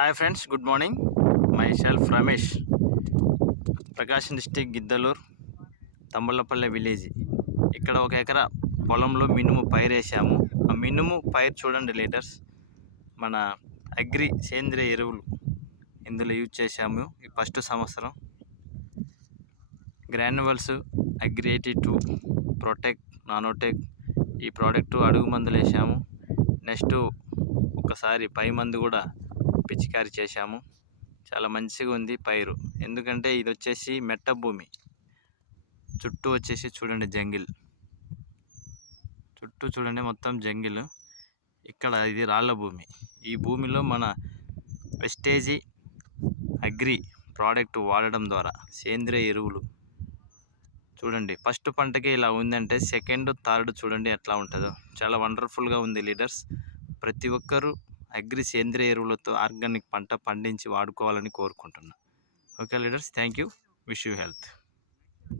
Hi friends, good morning. My self Ramesh, Prakasam district, Giddalur, Thamballapalle village. ఇక్కడ 1 ఎకరా పొలంలో మినుము పైరు వేసాము. ఆ మినుము పైరు చూడండి లీటర్స్. మన అగ్రి సేంద్రియ ఎరువులు ఇందులో యూజ్ చేశాము. ఈ ఫస్ట్ సంవత్సరం గ్రాన్యువల్స్, అగ్రి 82, ప్రొటెక్, నానోటెక్ ఈ ప్రోడక్ట్ అడుగు మందులు వేసాము. నెక్స్ట్ ఒకసారి పై మందు కూడా పిచికారీ చేశాము. చాలా మంచిగా ఉంది పైరు. ఎందుకంటే ఇది వచ్చేసి మెట్ట భూమి, చుట్టూ వచ్చేసి చూడండి జంగిల్, చుట్టూ చూడండి మొత్తం జంగిల్. ఇక్కడ ఇది రాళ్ళ భూమి. ఈ భూమిలో మన వెస్టేజీ అగ్రి ప్రోడక్ట్ వాడడం ద్వారా సేంద్రియ ఎరువులు చూడండి. ఫస్ట్ పంటకి ఇలా ఉందంటే సెకండ్, థర్డ్ చూడండి ఎట్లా ఉంటుందో. చాలా వండర్ఫుల్గా ఉంది లీడర్స్. ప్రతి ఒక్కరూ అగ్రి సేంద్రియ ఎరువులతో ఆర్గానిక్ పంట పండించి వాడుకోవాలని కోరుకుంటున్నాను. Okay leaders, thank you. Wish you health.